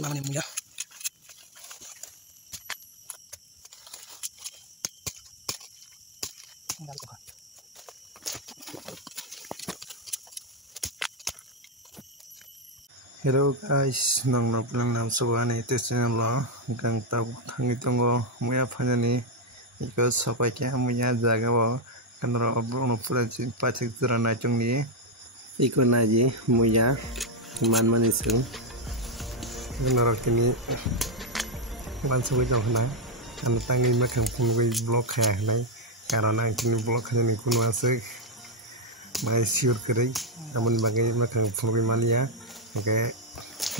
Namanya mulia. Hello guys, nang pulang nam sobani itu channel lo, gang tahu tangi tunggu muya panjani, ikut sampai kia muya jaga wo, kan ro obrol pula pacik zera najung ni, ikut naji muya, man manisung, kan ro kini, man sebuah jauh na, kan tangi makan pun gue blok ya, nai, karena kini blok hanya ni kuno asik, mai siur kering, namun bagai makan pun gue malia. Oke,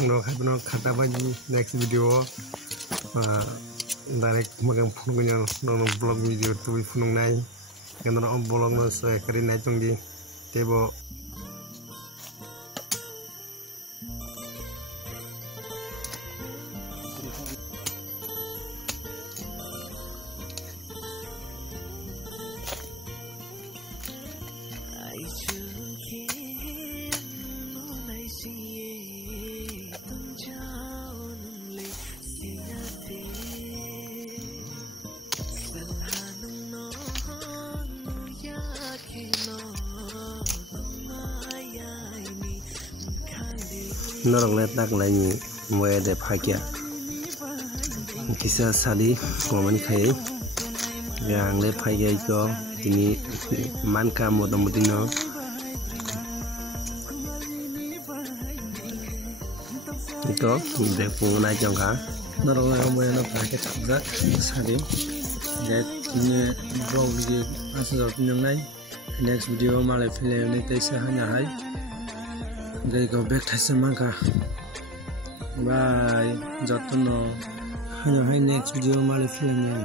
no kata bagi next video, direct magang punungnya no vlog video tu punung nai, kan no vlog no saya kari nai tung di tebo. Norok letak lagi mulai ada pakai kisah sadi ngomongin kayak yang le pakai itu ini manka mudah-mudahan itu udah punggah jangka norok lagi mulai ada pakai tabrak sadi ini vlog lagi asal pinjam nai next video malah film ini terasa hanya hai They go back to Samaka. Bye. Jotono. Next video, my film.